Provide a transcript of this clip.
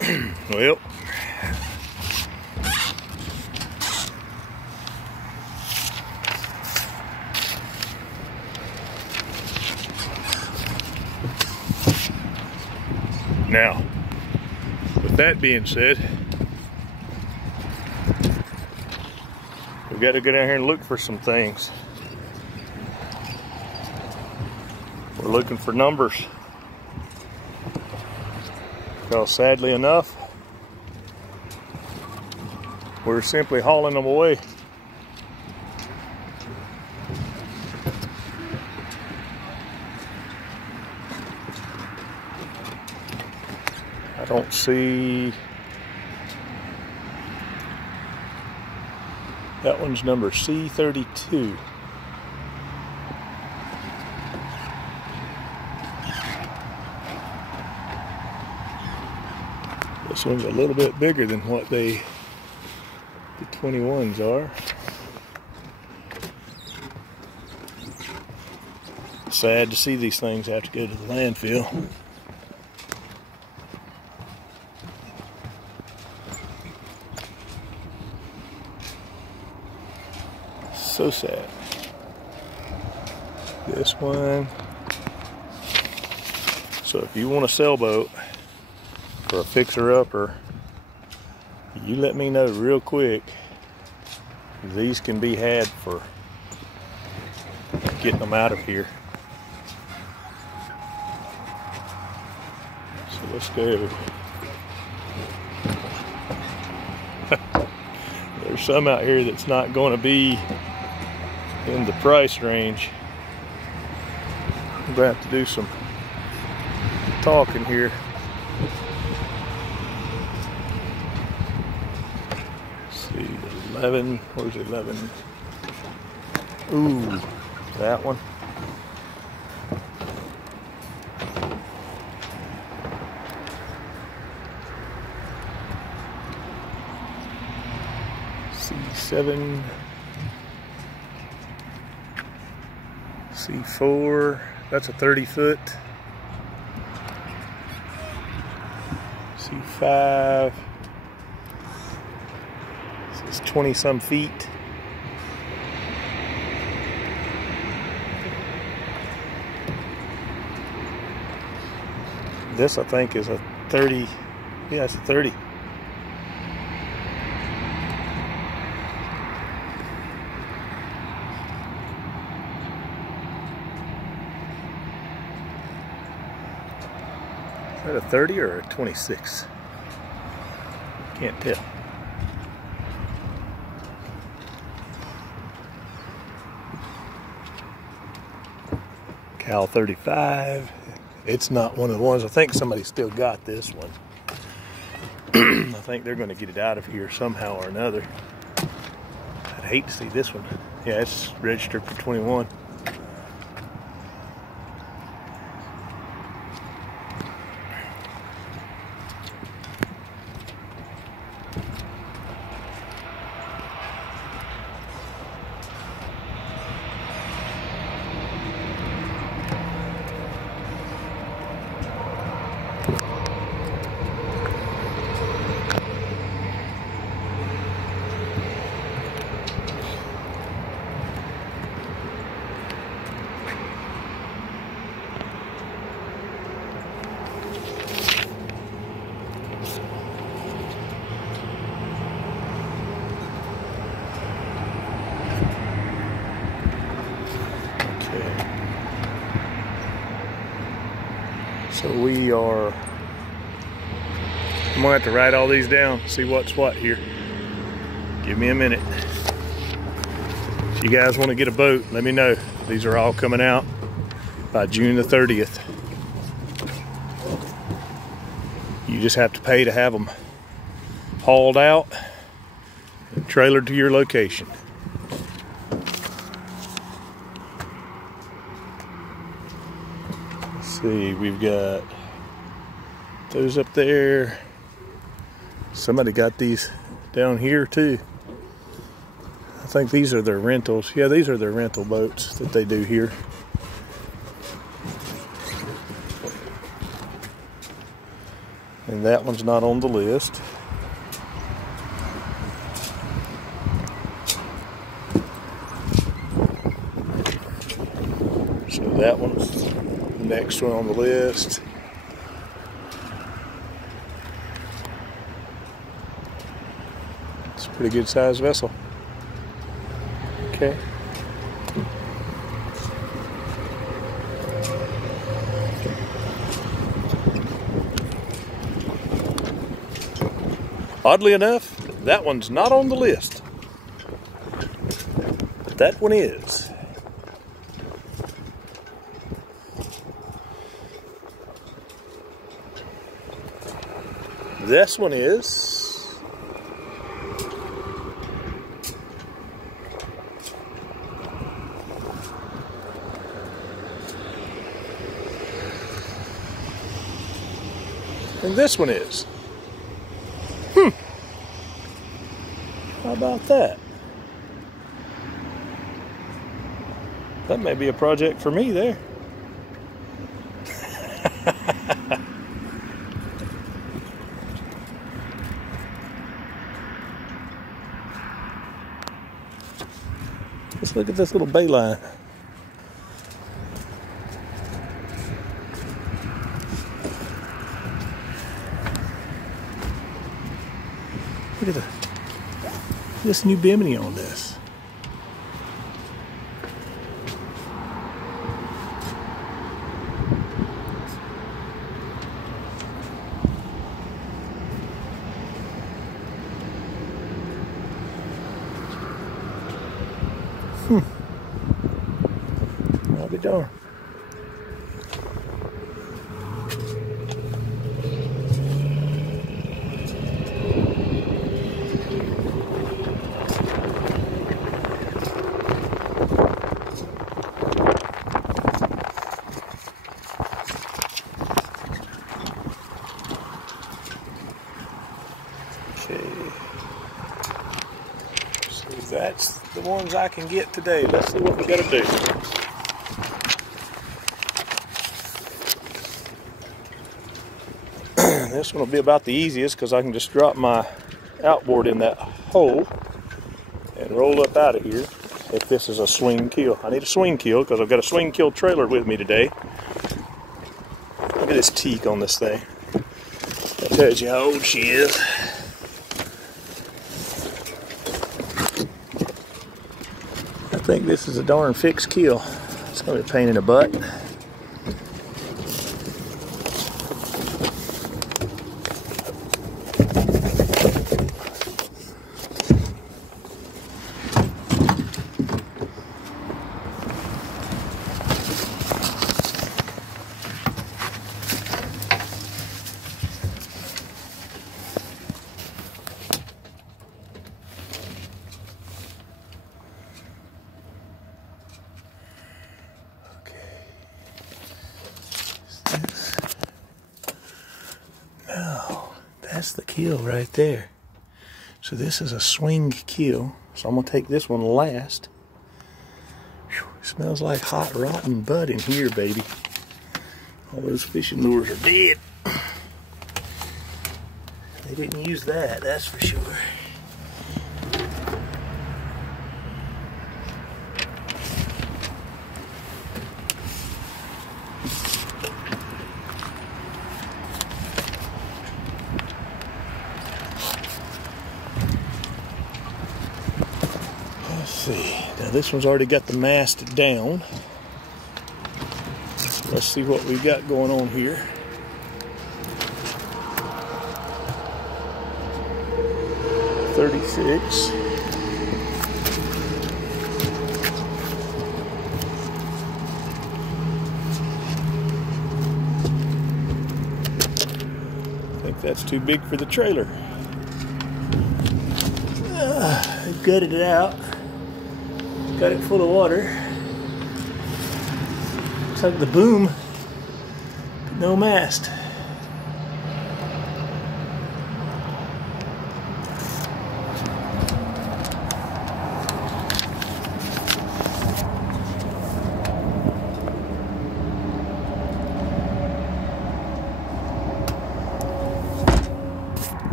Well, now, with that being said, we've got to go down here and look for some things. We're looking for numbers, because sadly enough, we're simply hauling them away. I don't see. That one's number C32. This one's a little bit bigger than what the 21s are. Sad to see these things have to go to the landfill. So sad. This one. So if you want a sailboat for a fixer-upper, you let me know real quick. These can be had for getting them out of here. So let's go. There's some out here that's not going to be in the price range. I'm going to have to do some talking here. Let's see, 11, where's 11? Ooh, that one. C7. C4, that's a 30-foot. C5, this is 20-some feet. This, I think, is a 30. Yeah, it's a 30. Is that a 30 or a 26? Can't tell. Cal 35. It's not one of the ones. I think somebody still got this one. I think they're going to get it out of here somehow or another. I'd hate to see this one. Yeah, it's registered for 21. So we are, I'm gonna have to write all these down, see what's what here. Give me a minute. If you guys want to get a boat, let me know. These are all coming out by June the 30th. You just have to pay to have them hauled out and trailered to your location. See, we've got those up there. Somebody got these down here too. I think these are their rentals. Yeah, these are their rental boats that they do here. And that one's not on the list. So that one's the next one on the list. It's a pretty good sized vessel. Okay. Oddly enough, that one's not on the list, but that one is. This one is. And this one is. How about that? That may be a project for me there. Let's look at this little bay line. Look at this new bimini on this. I'll be darned. So that's the ones I can get today. Let's see what we got to do. This one will be about the easiest because I can just drop my outboard in that hole and roll up out of here if this is a swing keel. I need a swing keel because I've got a swing keel trailer with me today. Look at this teak on this thing. That tells you how old she is. I think this is a darn fixed keel. It's going to be a pain in the butt. No, that's the keel right there. So this is a swing keel. So I'm going to take this one last. Whew, it smells like hot rotten butt in here, baby. All those fishing lures are dead. They didn't use that, that's for sure. Let's see. Now this one's already got the mast down. So let's see what we've got going on here. $36. I think that's too big for the trailer. I gutted it out. Got it full of water. Looks like the boom, but no mast.